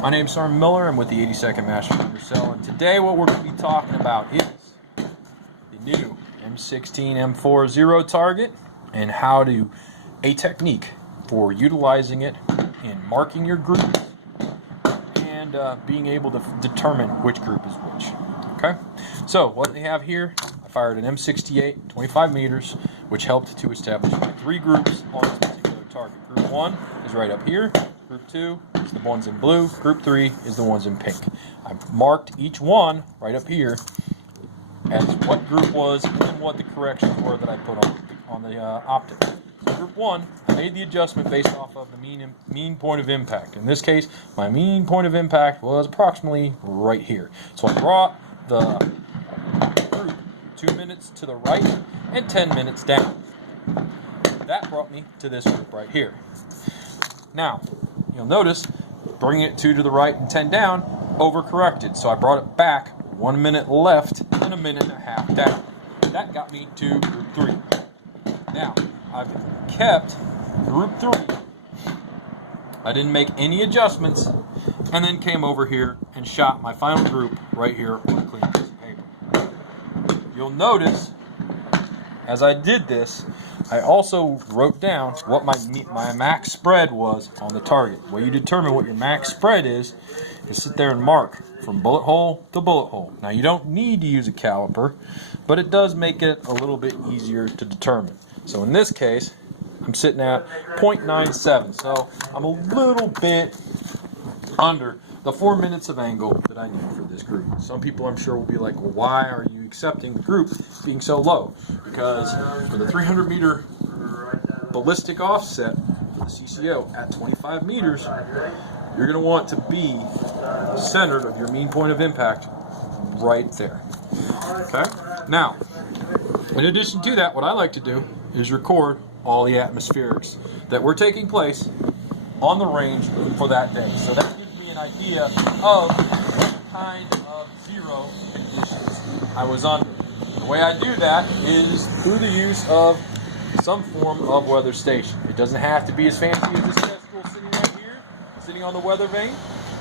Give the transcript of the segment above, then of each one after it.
My name's Sergeant Miller. I'm with the 82nd Master Gunner Cell, and today what we're going to be talking about is the new M16 M4 Zero target and a technique for utilizing it in marking your groups and being able to determine which group is which. Okay, so what they have here, I fired an M68 25 meters, which helped to establish my three groups on this particular target. Group 1 is right up here. Group 2 is the ones in blue. Group 3 is the ones in pink. I marked each one right up here as what group was and then what the corrections were that I put on the optic. So group 1, I made the adjustment based off of the mean point of impact. In this case, my mean point of impact was approximately right here. So I brought the group 2 minutes to the right and 10 minutes down. That brought me to this group right here. Now, you'll notice, bringing it 2 to the right and 10 down, overcorrected. So I brought it back 1 minute left and a minute and a half down. That got me to group 3. Now, I've kept group 3. I didn't make any adjustments, and then came over here and shot my final group right here on a clean piece of paper. You'll notice, as I did this, I also wrote down what my max spread was on the target. The way you determine what your max spread is sit there and mark from bullet hole to bullet hole. Now, you don't need to use a caliper, but it does make it a little bit easier to determine. So in this case, I'm sitting at 0.97, so I'm a little bit under the 4 minutes of angle that I need for this group. Some people, I'm sure, will be like, well, why are you accepting the group being so low? Because for the 300 meter ballistic offset for the CCO at 25 meters, you're going to want to be centered of your mean point of impact right there. Okay? Now, in addition to that, what I like to do is record all the atmospherics that were taking place on the range for that day. So that gives me an idea of what kind of zero conditions I was under. The way I do that is through the use of some form of weather station. It doesn't have to be as fancy as this Kestrel sitting right here, sitting on the weather vane,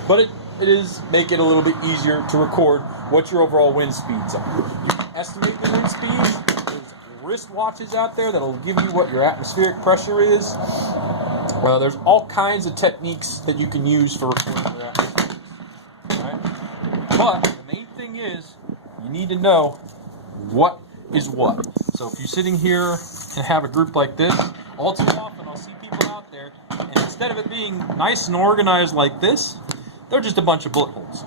but it is make it a little bit easier to record what your overall wind speeds are. You can estimate the wind speeds. There's wristwatches out there that'll give you what your atmospheric pressure is. There's all kinds of techniques that you can use for recording your atmospherics. Right? But the main thing is you need to know what is what. So if you're sitting here and have a group like this, all too often I'll see people out there, and instead of it being nice and organized like this, they're just a bunch of bullet holes.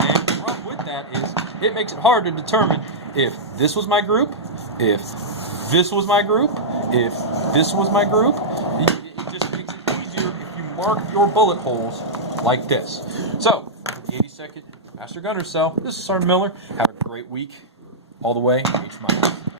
And the problem with that is it makes it hard to determine if this was my group, if this was my group, if this was my group. It just makes it easier if you mark your bullet holes like this. So, the 82nd Master Gunner Cell, this is Sergeant Miller. Have a great week all the way. H-.